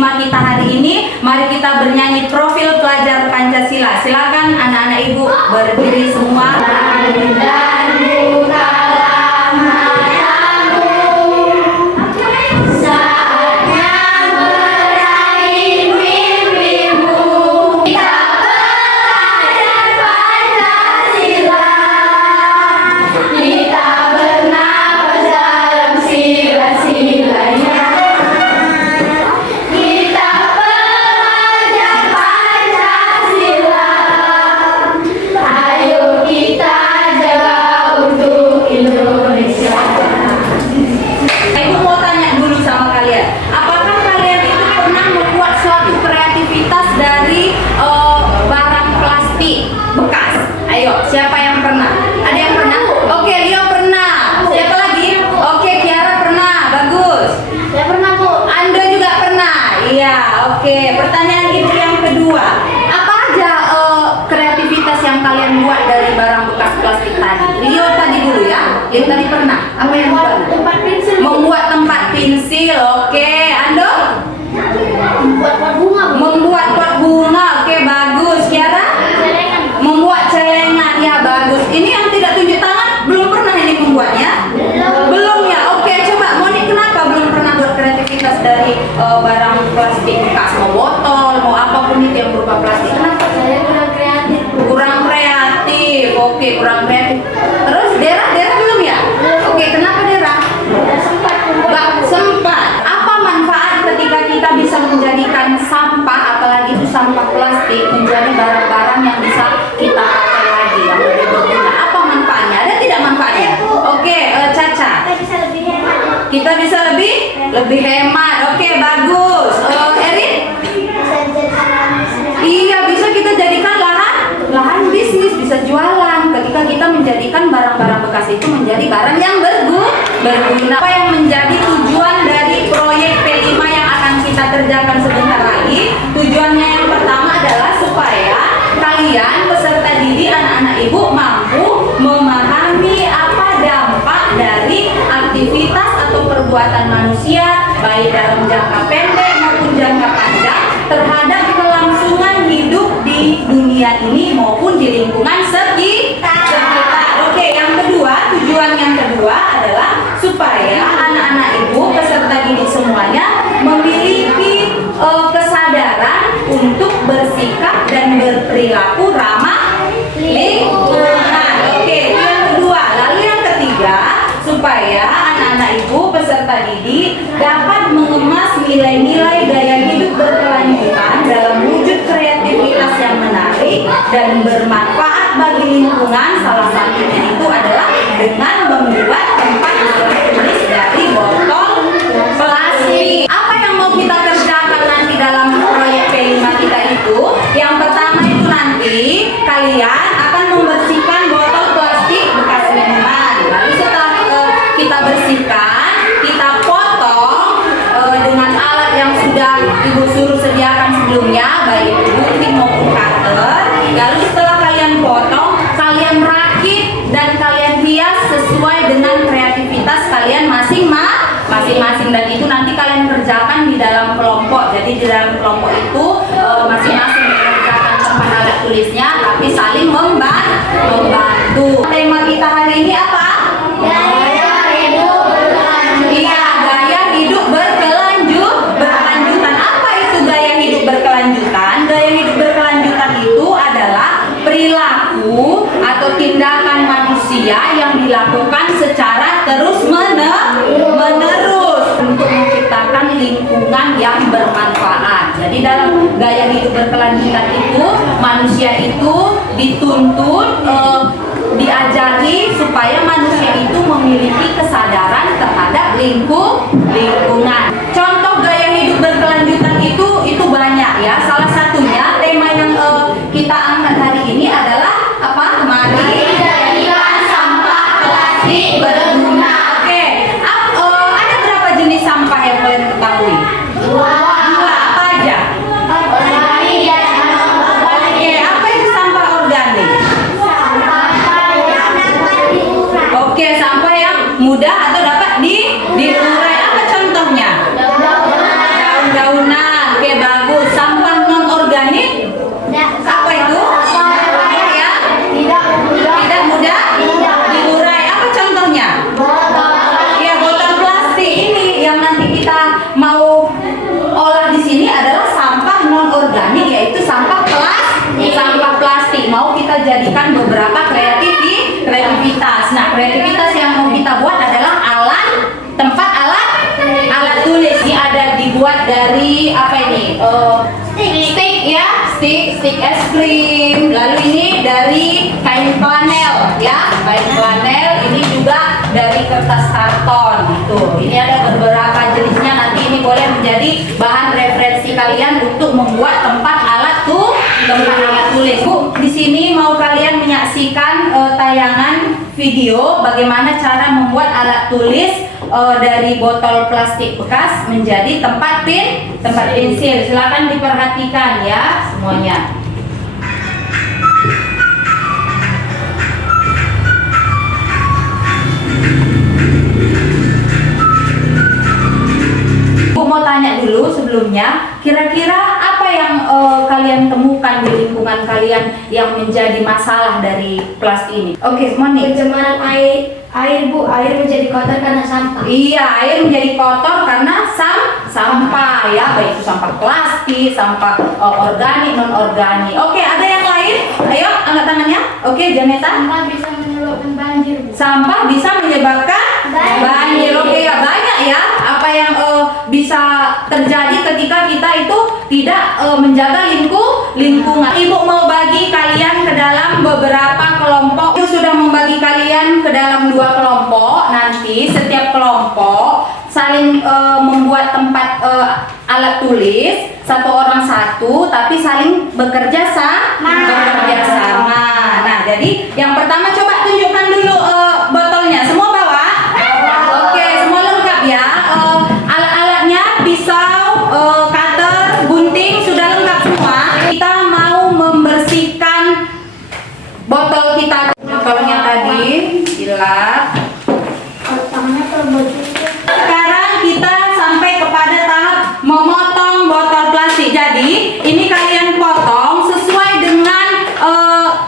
P5 kita hari ini. Mari kita bernyanyi profil pelajar Pancasila. Silakan anak-anak ibu berdiri semua. Siapa yang pernah? Ada yang pernah? Oke, Leo pernah. Siapa lagi? Oke, Kiara pernah. Bagus. Saya pernah, Bu. Anda juga pernah. Iya, oke. Pertanyaan ibu yang kedua. Apa aja kreativitas yang kalian buat dari barang bekas plastik tadi? Leo tadi dulu ya. Leo tadi pernah. Apa yang Membuat pernah? tempat pensil. Membuat tempat pensil. Oke, Ando? Membuat pot bunga, Bu. Membuat pot bunga. Oke, bagus. Kiara? Celengan. Membuat celengan. Ya, bagus. Ini yang tidak tunjuk tangan belum pernah ini membuatnya? Belum ya. Oke, coba Moni, kenapa belum pernah buat kreativitas dari barang plastik bekas, mau botol, mau apapun itu yang berupa plastik? Kenapa? Saya kurang kreatif, Bu. Kurang kreatif. Oke, kurang kreatif. Terus Dera belum ya? Oke, kenapa Dera? Tidak sempat membuat, Nggak Bu. sempat. Apa manfaat ketika kita bisa menjadikan sampah, apalagi itu sampah plastik, menjadi barang-barang yang bisa kita pakai lagi, yang lebih berguna? Apa manfaatnya? Ada tidak manfaatnya? Oke, Caca. Kita bisa lebih hemat. Kita bisa lebih hemat. Oke, bagus. Erin? Bisa dijadikan lahan bisnis. Iya, bisa kita jadikan lahan bisnis, bisa jualan. Ketika kita menjadikan barang-barang bekas itu menjadi barang yang berguna. Apa yang menjadi tujuan dari proyek P5 yang akan kita kerjakan sebentar lagi? Tujuannya yang pertama adalah supaya kalian peserta didik anak-anak ibu mampu memahami apa dampak dari aktivitas atau perbuatan manusia baik dalam jangka pendek maupun jangka panjang terhadap kelangsungan hidup di dunia ini maupun di lingkungan sekitar. Oke, yang kedua, tujuan yang kedua adalah supaya anak-anak ibu peserta didik semuanya memiliki kesadaran untuk bersikap dan berperilaku ramah lingkungan. Oke, itu yang kedua. Lalu yang ketiga, supaya anak-anak ibu peserta didik dapat mengemas nilai-nilai gaya hidup berkelanjutan dalam wujud kreativitas yang menarik dan bermanfaat bagi lingkungan. Salah satunya itu adalah dengan membuat tempat tulis dari botol plastik. Apa yang mau kita kerjakan nanti dalam proyek P5 kita itu? Yang pertama itu nanti kalian akan membersihkan botol plastik bekas minuman. Lalu setelah kita bersihkan, kita potong dengan alat yang sudah ibu suruh sediakan sebelumnya, baik itu gunting maupun cutter. Lalu setelah kalian potong, kalian rakit dan kalian hias sesuai dengan kreativitas kalian masing-masing, dan itu nanti kalian kerjakan di dalam kelompok. Jadi di dalam kelompok itu masing-masing mengerjakan tempat alat tulisnya, tapi saling membantu. Tema kita hari ini apa? Gaya hidup berkelanjutan. Iya, gaya hidup berkelanjutan. Apa itu gaya hidup berkelanjutan? Gaya hidup berkelanjutan itu adalah perilaku atau tindakan manusia yang dilakukan secara terus-menerus untuk menciptakan lingkungan yang bermanfaat. Jadi dalam gaya hidup berkelanjutan itu manusia itu dituntut diajari supaya manusia itu memiliki kesadaran terhadap lingkungan. Contoh gaya hidup berkelanjutan itu banyak ya. Salah satunya tema yang kita angkat hari ini adalah apa? Mari jadikan sampah plastik berguna. Oke, ada berapa jenis sampah yang kalian ketahui? Dua. Apa aja? Organik dan anorganik. Oke, apa itu sampah organik? Oke, sampah yang mudah atau dapat diurai. Apa contohnya? Daun-daunan. apa ini? Stick ya, stick es krim. Lalu ini dari kain flanel ya, kain flanel. Ini juga dari kertas karton gitu. Ini ada beberapa jenisnya. Nanti ini boleh menjadi bahan referensi kalian untuk membuat tempat alat tulis. Bu, di sini mau kalian menyaksikan tayangan video bagaimana cara membuat alat tulis dari botol plastik bekas menjadi tempat pensil. Silakan diperhatikan ya semuanya. Bu mau tanya dulu sebelumnya, kira-kira apa yang kalian temukan di lingkungan kalian yang menjadi masalah dari plastik ini? Oke, Moni. Pencemaran air Bu, air menjadi kotor karena sampah. Iya, air menjadi kotor karena sampah ya, baik itu sampah plastik, sampah organik, non organik. Oke, ada yang lain? Ayo, angkat tangannya. Oke, Janeta. Sampah bisa menyebabkan banjir Bu. Sampah bisa menyebabkan banjir. Oke ya, banyak ya apa yang bisa terjadi ketika kita itu tidak menjaga lingkungan. Ibu mau bagi kalian ke dalam beberapa kelompok. Ibu sudah membagi kalian ke dalam 2 kelompok. Nanti setiap kelompok saling membuat tempat alat tulis, satu orang satu, tapi saling bekerja sama. Nah, jadi yang pertama coba tunjukkan dulu botolnya. Semua bawa? Oke, semua lengkap ya. Alat-alatnya, pisau, cutter, gunting sudah lengkap semua. Kita mau membersihkan botol kita. Botolnya tadi dilap. Tangannya terbocor. Sekarang kita sampai kepada tahap memotong botol plastik. Jadi ini kalian potong sesuai dengan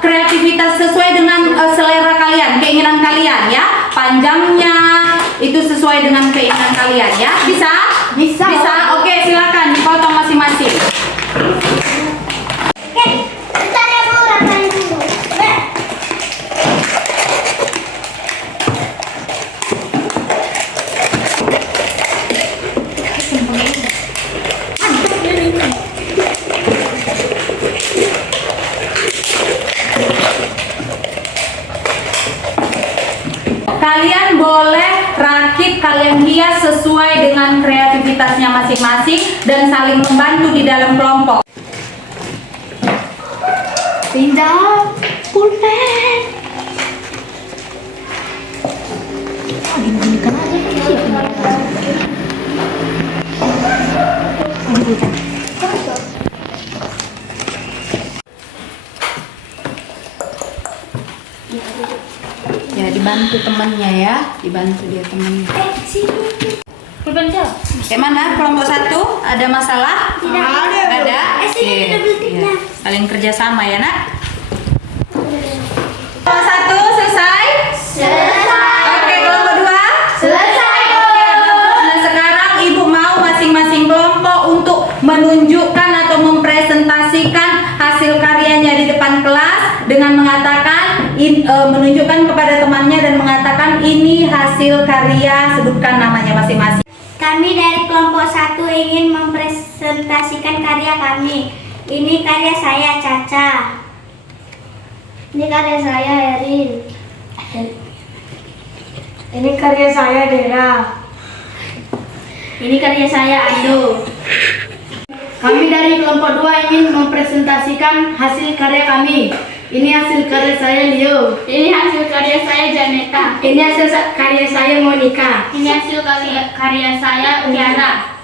kreativitas, sesuai dengan selera kalian, keinginan kalian ya. Panjangnya itu sesuai dengan keinginan kalian ya. Bisa? Bisa. Oke, silakan dipotong masing-masing. Oke, bentar ya Bu, rasain dulu. Kalian boleh rakit, kalian hias sesuai dengan kreativitasnya masing-masing dan saling membantu di dalam kelompok. Pindah pulpen. Ya, dibantu temannya ya, dibantu dia temannya. Sini. Pulpen siapa? Kayak mana? Kelompok 1 ada masalah? Tidak. Ada? Sini Oke, double ticknya. ya. Saling kerjasama ya nak. Kelompok 1 selesai? Selesai. Oke, kelompok 2? Selesai. Nah, sekarang ibu mau masing-masing kelompok untuk menunjukkan atau mempresentasikan hasil karyanya di depan kelas dengan mengatakan menunjukkan kepada temannya dan mengatakan ini hasil karya, sebutkan namanya masing-masing. Kami dari kelompok 1 ingin mempresentasikan karya kami. Ini karya saya, Caca. Ini karya saya, Erin. Ini karya saya, Dera. Ini karya saya, Ando. Kami dari kelompok 2 ingin mempresentasikan hasil karya kami. Ini hasil karya saya, Leo. Ini hasil karya saya, Janeta. Ini hasil karya saya, Monica. Ini hasil karya saya, Tiara.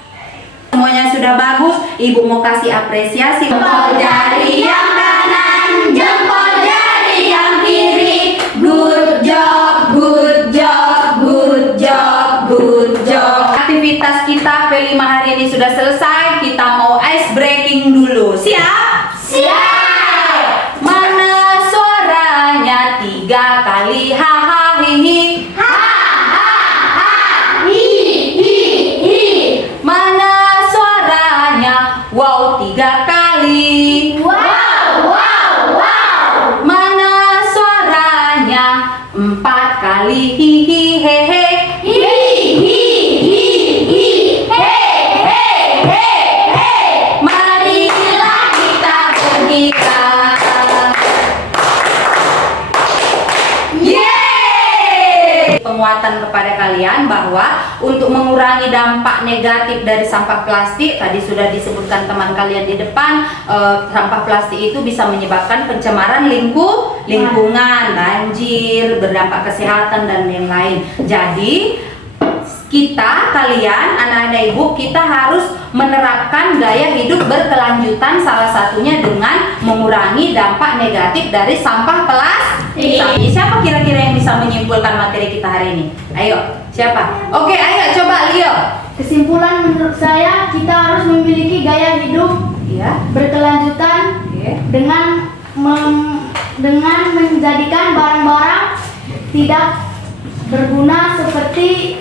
Semuanya sudah bagus, ibu mau kasih apresiasi. Jempol jari yang kanan, jempol jari yang kiri. Good job, good job, good job, good job. Aktivitas kita P5 hari ini sudah selesai. Kita mau ice breaking dulu. Siap? Siap. Mana suaranya 3 kali ha hi hi. Mana suaranya wow 3 kali. Wow. Mana suaranya 4 kali kesempatan kepada kalian bahwa untuk mengurangi dampak negatif dari sampah plastik, tadi sudah disebutkan teman kalian di depan, sampah plastik itu bisa menyebabkan pencemaran lingkungan, banjir, berdampak kesehatan dan lain-lain. Jadi kalian anak-anak ibu, kita harus menerapkan gaya hidup berkelanjutan, salah satunya dengan mengurangi dampak negatif dari sampah plastik. Siapa kira-kira yang bisa menyimpulkan materi kita hari ini? Ayo, siapa? Oke, ayo coba Leo. Kesimpulan menurut saya, kita harus memiliki gaya hidup Ya. berkelanjutan dengan menjadikan barang-barang tidak berguna seperti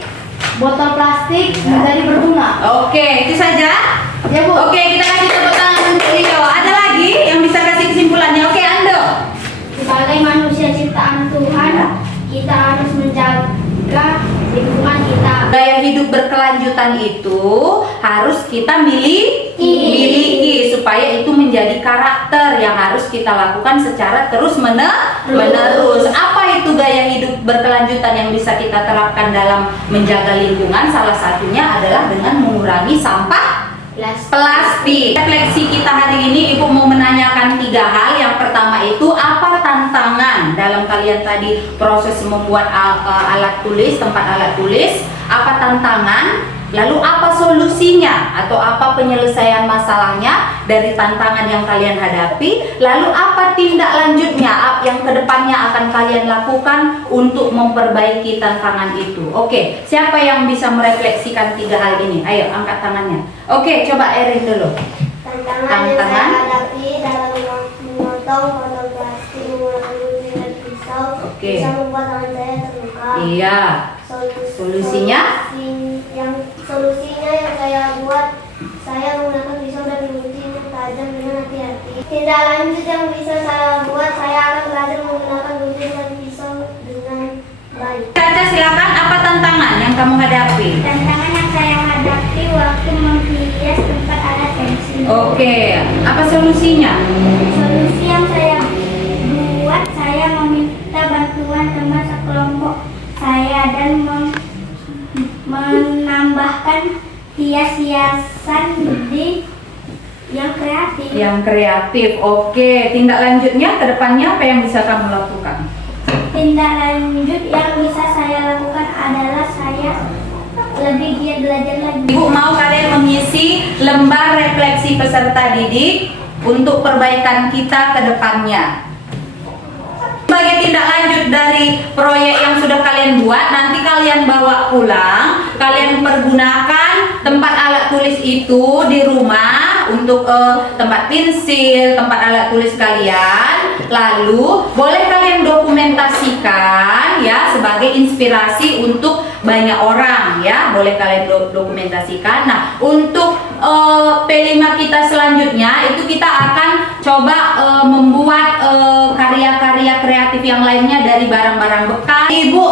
botol plastik menjadi berguna. Oke, itu saja. Ya, Bu. Oke, kita kasih tepuk tangan untuk Leo. Ada lagi yang bisa kasih kesimpulannya? Oke, Ando. Sebagai manusia ciptaan Tuhan, kita harus menjaga lingkungan kita. Gaya hidup berkelanjutan itu harus kita miliki supaya itu menjadi karakter yang harus kita lakukan secara terus-menerus. Apa itu gaya hidup berkelanjutan yang bisa kita terapkan dalam menjaga lingkungan? Salah satunya adalah dengan mengurangi sampah plastik. Refleksi kita hari ini, Ibu mau menanyakan 3 hal. Yang pertama itu, apa tantangan dalam kalian tadi proses membuat alat tulis, tempat alat tulis? Apa tantangan? Lalu apa solusinya atau apa penyelesaian masalahnya dari tantangan yang kalian hadapi? Lalu apa tindak lanjutnya yang kedepannya akan kalian lakukan untuk memperbaiki tantangan itu? Oke, siapa yang bisa merefleksikan 3 hal ini? Ayo, angkat tangannya. Oke, coba Erin dulu. Tantangan yang saya hadapi dalam memotong botol plastik, mengurangi gunting dan pisau, Oke. bisa membuat tangan saya terluka. Iya. Solusinya? Solusinya yang saya buat, saya menggunakan pisau dan gunting yang tajam dengan hati-hati. Tindak lanjut yang bisa saya buat, saya akan belajar menggunakan gunting dan pisau dengan baik. Caca, silakan. Apa tantangan yang kamu hadapi? Tantangan yang saya hadapi waktu menghias tempat alat pensil. Oke, apa solusinya? Solusi yang saya buat, saya meminta bantuan teman sekelompok saya dan menambahkan hias-hiasan di yang kreatif. Yang kreatif. Oke, tindak lanjutnya ke depannya apa yang bisa kamu lakukan? Tindak lanjut yang bisa saya lakukan adalah saya lebih giat belajar lagi. Ibu mau kalian mengisi lembar refleksi peserta didik untuk perbaikan kita ke depannya. Sebagai tindak lanjut dari proyek yang sudah kalian buat, nanti kalian bawa pulang, kalian pergunakan tempat alat tulis itu di rumah untuk tempat pensil, tempat alat tulis kalian. Lalu boleh kalian dokumentasikan ya sebagai inspirasi untuk banyak orang ya, boleh kalian dokumentasikan. Nah, untuk P5 kita selanjutnya itu kita akan coba membuat karya-karya kreatif yang lainnya dari barang-barang bekas. Ibu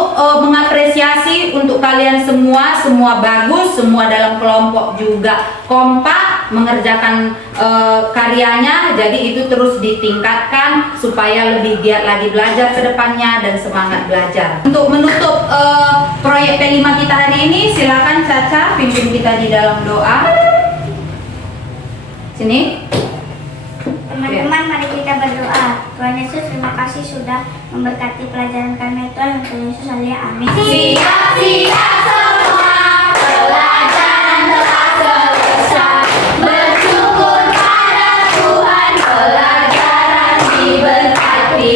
mengapresiasi untuk kalian semua bagus, semua dalam kelompok juga kompak mengerjakan karyanya. Jadi itu terus ditingkatkan supaya lebih giat lagi belajar ke depannya dan semangat belajar. Untuk menutup proyek P5 kita hari ini, silakan Caca pimpin kita di dalam doa. Sini. Teman-teman, mari kita berdoa. Tuhan Yesus, terima kasih sudah memberkati pelajaran kami. Tuhan Yesus, amin. Siap-siap semua, pelajaran telah selesai. Bersyukur pada Tuhan, pelajaran diberkati.